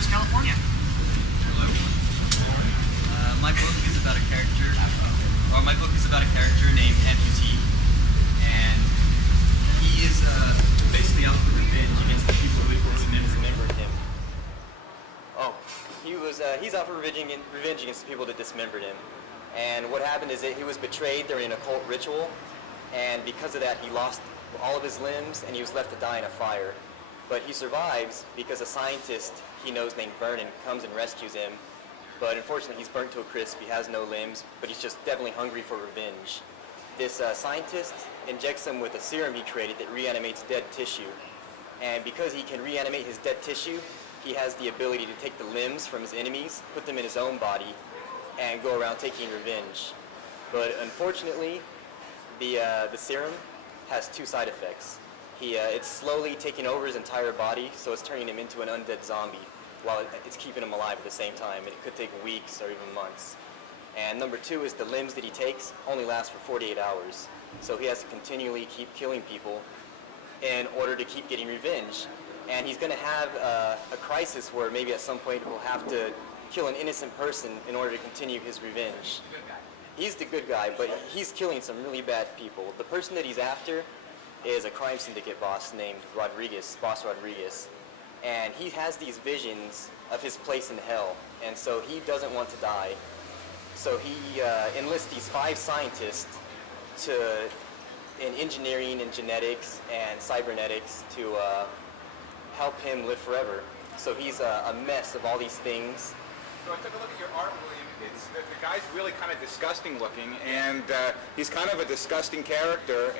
Coast, California. My book is about a character, named Amputee, and he is basically out for revenge against the people who dismembered him. He's out for revenge against the people that dismembered him. And what happened is that he was betrayed during an occult ritual, and because of that he lost all of his limbs and he was left to die in a fire. But he survives because a scientist he knows named Vernon comes and rescues him. But unfortunately he's burnt to a crisp, he has no limbs, but he's just definitely hungry for revenge. This scientist injects him with a serum he created that reanimates dead tissue. And because he can reanimate his dead tissue, he has the ability to take the limbs from his enemies, put them in his own body, and go around taking revenge. But unfortunately, the serum has two side effects. It's slowly taking over his entire body, so it's turning him into an undead zombie, while it's keeping him alive at the same time. It could take weeks or even months. And number two is the limbs that he takes only last for 48 hours. So he has to continually keep killing people in order to keep getting revenge. And he's going to have a crisis where maybe at some point he'll have to kill an innocent person in order to continue his revenge. He's the good guy, but he's killing some really bad people. The person that he's after is a crime syndicate boss named Boss Rodriguez. And he has these visions of his place in hell, and so he doesn't want to die. So he enlists these 5 scientists in engineering and genetics and cybernetics to help him live forever. So he's a mess of all these things. So I took a look at your art, William. The guy's really kind of disgusting looking, and he's kind of a disgusting character,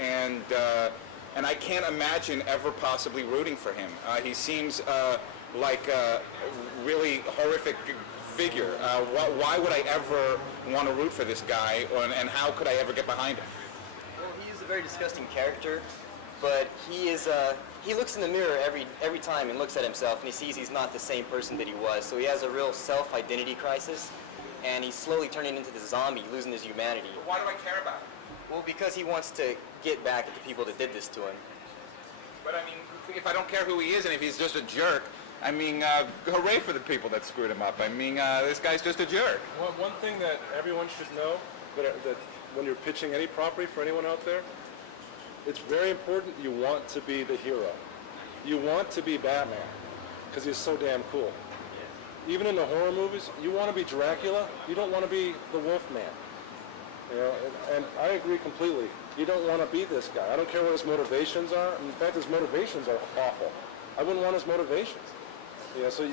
and I can't imagine ever possibly rooting for him. He seems like a really horrific figure. Why would I ever want to root for this guy, and how could I ever get behind him? Well, he is a very disgusting character, but he looks in the mirror every time and looks at himself, and he sees he's not the same person that he was. So he has a real self-identity crisis, and he's slowly turning into the zombie, losing his humanity. But why do I care about him? Well, because he wants to get back at the people that did this to him. But I mean, if I don't care who he is, and if he's just a jerk, I mean, hooray for the people that screwed him up. I mean, this guy's just a jerk. Well, one thing that everyone should know, that when you're pitching any property for anyone out there, it's very important you want to be the hero. You want to be Batman, because he's so damn cool. Yeah. Even in the horror movies, you want to be Dracula, you don't want to be the Wolfman. You know, and I agree completely. You don't want to be this guy. I don't care what his motivations are. In fact, his motivations are awful. I wouldn't want his motivations. You know, so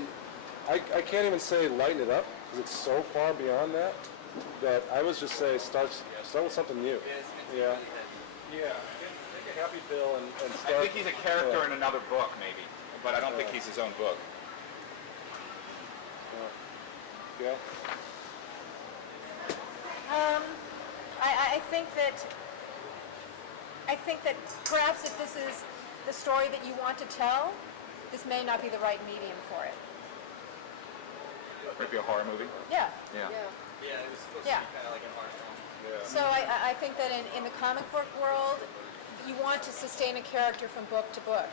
I can't even say lighten it up, because it's so far beyond that I would just say start with something new. Yeah. Yeah. Make a happy bill and start. I think he's a character in another book, maybe, but I don't think he's his own book. Yeah. I think that perhaps if this is the story that you want to tell, this may not be the right medium for it. Might be a horror movie. Yeah. Yeah. Yeah, it was supposed to be kind of like an art film. Yeah. So I think that in the comic book world, you want to sustain a character from book to book,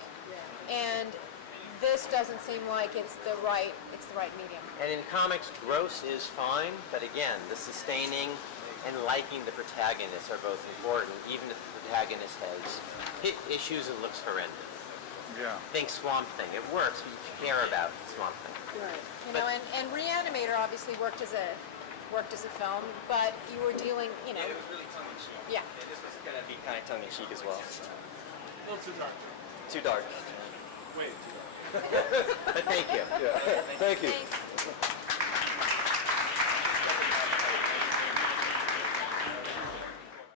and this doesn't seem like it's the right medium. And in comics, gross is fine, but again, the sustaining and liking the protagonist are both important, even if the protagonist has hit issues and looks horrendous. Yeah. Think Swamp Thing. It works, but you care about Swamp Thing. Right. You know, and Reanimator obviously worked as a film, but you were dealing, you know. Yeah, it was really tongue-in-cheek. Yeah. And this was going to be kind of tongue-in-cheek as well. A little too dark. Too dark. Way too dark. But thank you. Yeah. Thank you. Thanks.